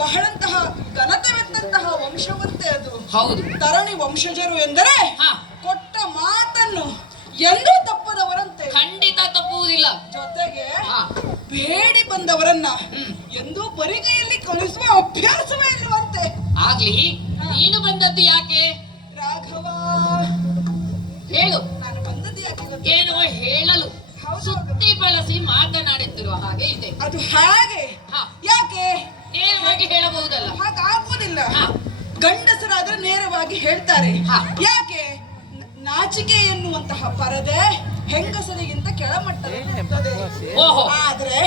ಬಹಳಂತಹ ಘನತೆವೆತ್ತಂತಹ ವಂಶವಂತೆ ಅದು. ಹೌದು. ತರಣಿ ವಂಶಜರು ಎಂದರೆ ಕೊಟ್ಟ ಮಾತನ್ನು ಎಂದೂ ತಪ್ಪದವರಂತೆ. ಖಂಡಿತ ತಪ್ಪುವುದಿಲ್ಲ. ಜೊತೆಗೆ ಬೇಡಿ ಬಂದವರನ್ನ ಎಂದೂ ಬರಿಗೈಯಲ್ಲಿ ಕಲಿಸುವ ಅಭ್ಯಾಸವೇ ಇಲ್ಲವಂತೆ. ಆಗ್ಲಿ, ನೀನು ಬಂದದ್ದು ಯಾಕೆ? ರಾಘವ, ಹೇಳು. ನಾನು ಬಂದದ್ದು ಯಾಕೆ? ಏನೋ ಹೇಳಲು ಸುತ್ತಿ ಬಳಸಿ ಮಾತನಾಡುತ್ತಿರುವ ಹಾಗೆ ಇದೆ. ಅದು ಹಾಗೆ. ಯಾಕೆ? ನೇರವಾಗಿ ಹೇಳಬಹುದಲ್ಲ. ಹಾಗಾಗುವುದಿಲ್ಲ. ಗಂಡಸರಾದ್ರೆ ನೇರವಾಗಿ ಹೇಳ್ತಾರೆ. ಯಾಕೆ? ನಾಚಿಕೆ ಎನ್ನುವಂತಹ ಪರದೆ ಹೆಂಗಸರಿಗಿಂತ ಕೆಳಮಟ್ಟದ. ಓಹೋ, ಆದ್ರೆ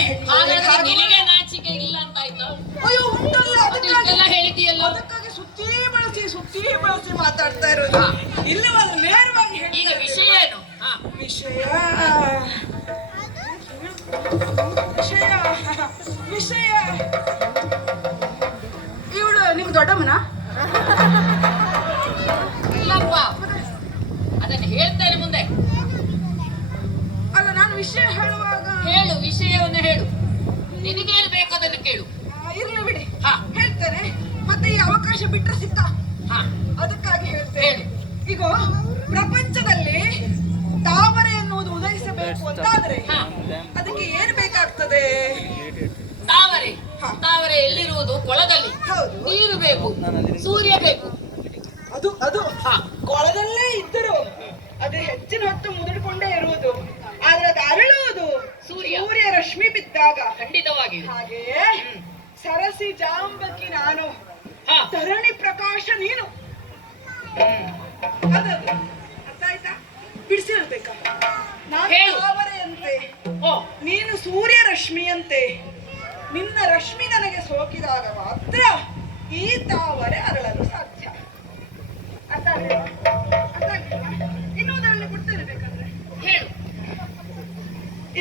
ನಿನಗೆ ನಾಚಿಕೆ ಇಲ್ಲ ಅಂತ ಆಯ್ತು? ಅಯ್ಯೋ, ಉಂಟಲ್ಲ. ಅದಕ್ಕೆಲ್ಲ ಹೇಳಿದೆಯಲ್ಲ. ಅದಕ್ಕಾಗಿ ಸುತ್ತಿ ಬಳಸಿ ಮಾತಾಡ್ತಾ ಇರೋದು. ಇಲ್ಲವಾದ್ರೆ ನೇರವಾಗಿ ಹೇಳಿ. ಈಗ ವಿಷಯ ಏನು? ವಿಷಯ ವಿಷಯ ವಿಷಯ ಇವಳು ನಿಮ್ಗೆ ದೊಡ್ಡಮ್ಮನ? ಇಲ್ಲಪ್ಪ, ಅದನ್ನು ಹೇಳ್ತೇನೆ ಮುಂದೆ. ಅಲ್ಲ, ನಾನು ವಿಷಯ ಹೇಳುವಾಗ ಹೇಳು, ವಿಷಯವನ್ನು ಹೇಳು. ನಿನಗೇನು ಬೇಕು ಅದನ್ನು ಕೇಳು. ಇರ್ಲಿ ಬಿಡಿ, ಹೇಳ್ತೇನೆ. ಮತ್ತೆ ಈ ಅವಕಾಶ ಬಿಟ್ಟರೆ ಸಿಕ್ಕ, ಅದಕ್ಕಾಗಿ ಹೇಳ್ತೇನೆ. ಈಗ ಪ್ರಪಂಚದಲ್ಲಿ ತಾವರೆ ಎನ್ನುವುದು ಉದಯಿಸಬೇಕು ಅಂತಾದ್ರೆ ಅದಕ್ಕೆ ಏನು ಬೇಕಾಗ್ತದೆ? ತಾವರೆ ಎಲ್ಲಿರುವುದು? ಕೊಳದಲ್ಲಿ. ನೀರು ಬೇಕು, ಸೂರ್ಯ ಬೇಕು. ಅದು ಕೊಳದಲ್ಲೇ ಇದ್ದರು ಅದು ಹೆಚ್ಚಿನ ಹೊತ್ತು ಮುದುಡಿಕೊಂಡೇ ಇರುವುದು. ಆದ್ರೆ ಅದು ಅರಳುವುದು ಸೂರ್ಯ ರಶ್ಮಿ ಬಿದ್ದಾಗ. ಖಂಡಿತವಾಗಿ. ಹಾಗೆಯೇ ಸರಸಿ ಜಾಂಬಕಿ ನಾನು, ತರಣಿ ಪ್ರಕಾಶ ನೀನು. ಅದದು ಅರ್ಥ ಆಯ್ತಾ? ಬಿಡಿಸಿ ಹೇಳ್ಬೇಕಾ? ನಾನು ತಾವರೆಯಂತೆ, ನೀನು ಸೂರ್ಯ ರಶ್ಮಿಯಂತೆ. ನಿನ್ನ ರಶ್ಮಿ ನನಗೆ ಸೋಕಿದಾಗ ಮಾತ್ರ ಈ ತಾವರೆ ಅರಳಲು ಸಾಧ್ಯ. ಅರ್ಥ ಇನ್ನೊಂದರಲ್ಲಿ ಕೊಡ್ತೇನೆ ಬೇಕಾದ್ರೆ. ಹೇಳು.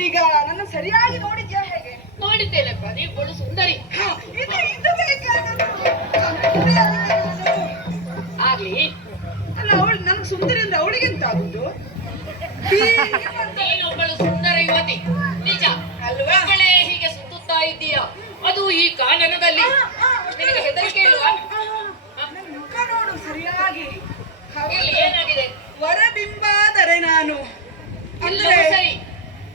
ಈಗ ನನ್ನ ಸರಿಯಾಗಿ ನೋಡಿದ್ಯಾ? ಹೇಗೆ ನೋಡಿದ್ದೇನೆಪ್ಪ, ನೀವು ಸುಂದರಿ. ಆಗ್ಲಿ. ಅಲ್ಲ, ಅವಳು ನನಗೆ ಸುಂದರಿ ಅಂದ್ರೆ ಅವಳಿಗೆಂತ ಆಗುದು? ನೀನೊಬ್ಬಳು ಸುಂದರ ಯುವತಿ ನಿಜ ಅಲ್ವಾ? ಹೀಗೆ ಸುತ್ತುತ್ತಾ ಇದ್ದೀಯ, ಅದು ಈ ಕಾನನದಲ್ಲಿ. ನಿನಗೆ ಹೆದರಿಕೆ ಇಲ್ವಾ? ಮುಖ ನೋಡು ಸರಿಯಾಗಿ. ಏನಾಗಿದೆ? ವರಬಿಂಬಾದರೆ ನಾನು ಅಂದ್ರೆ ಸರಿ,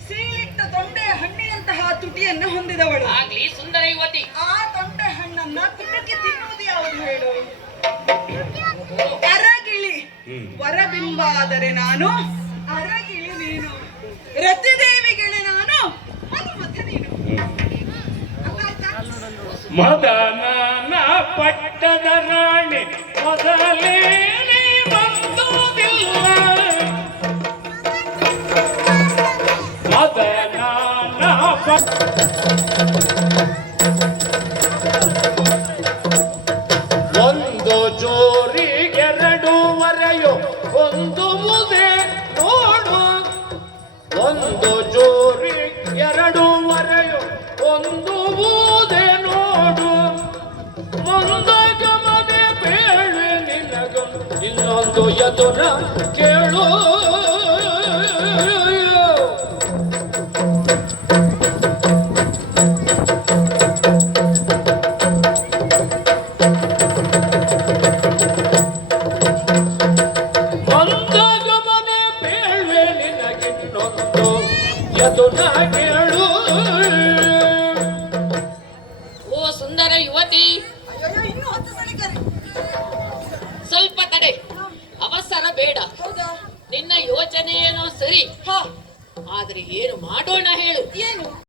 ಸೀಳಿಟ್ಟ ತೊಂಡೆ ಹಣ್ಣಿನಂತಹ ತುಟಿಯನ್ನು ಹೊಂದಿದವಳು. ಆಗ್ಲಿ, ಸುಂದರ ಯುವತಿ. ಆ ತೊಂಡೆ ಹಣ್ಣನ್ನ ಕುಟುಕಿ ತಿನ್ನುವುದು ಯಾವುದು ಹೇಳು? ಅರಗಿಳಿ. ವರಬಿಂಬಾದರೆ ನಾನು, ಅರಗಿಳಿ ನೀನು. ರತಿದೇವಿಗಿಳಿ ನಾನು, ಮನ್ಮಥ ನೀನು. ಮದನನ ಪಟ್ಟದ ರಾಣಿ ಮೊದಲೇನೆ ಬಂದುದಿಲ್ಲ. ಮದನನ ಒಂದು ಜೋರಿಗೆರಡೂವರೆಯೋ ಒಂದು ಮುದೆ ನೋಡು. ಒಂದು ಜೋರಿ ಎರಡೂವರೆಯೋ ಒಂದು ಮುದೆ ನೋಡು. ಮುಂದಗಮನೆ ಬೇಳೆ ನಿನಗ ಇನ್ನೊಂದು ಎದುರ ಕೇಳು. ಮುಂದಗಮನೆ ಬೇಳೆ ನಿನಗಿನ್ನೊಂದು ಎದುರ ಕೇಳು. ಓ ಸುಂದರ ಯುವತಿ, ಇನ್ನು 10 ಸಲ ಕರೆ. ಸ್ವಲ್ಪ ತಡೆ, ಅವಸರ ಬೇಡ. ನಿನ್ನ ಯೋಚನೆ ಏನೋ ಸರಿ, ಆದ್ರೆ ಏನು ಮಾಡೋಣ ಹೇಳು? ಏನು?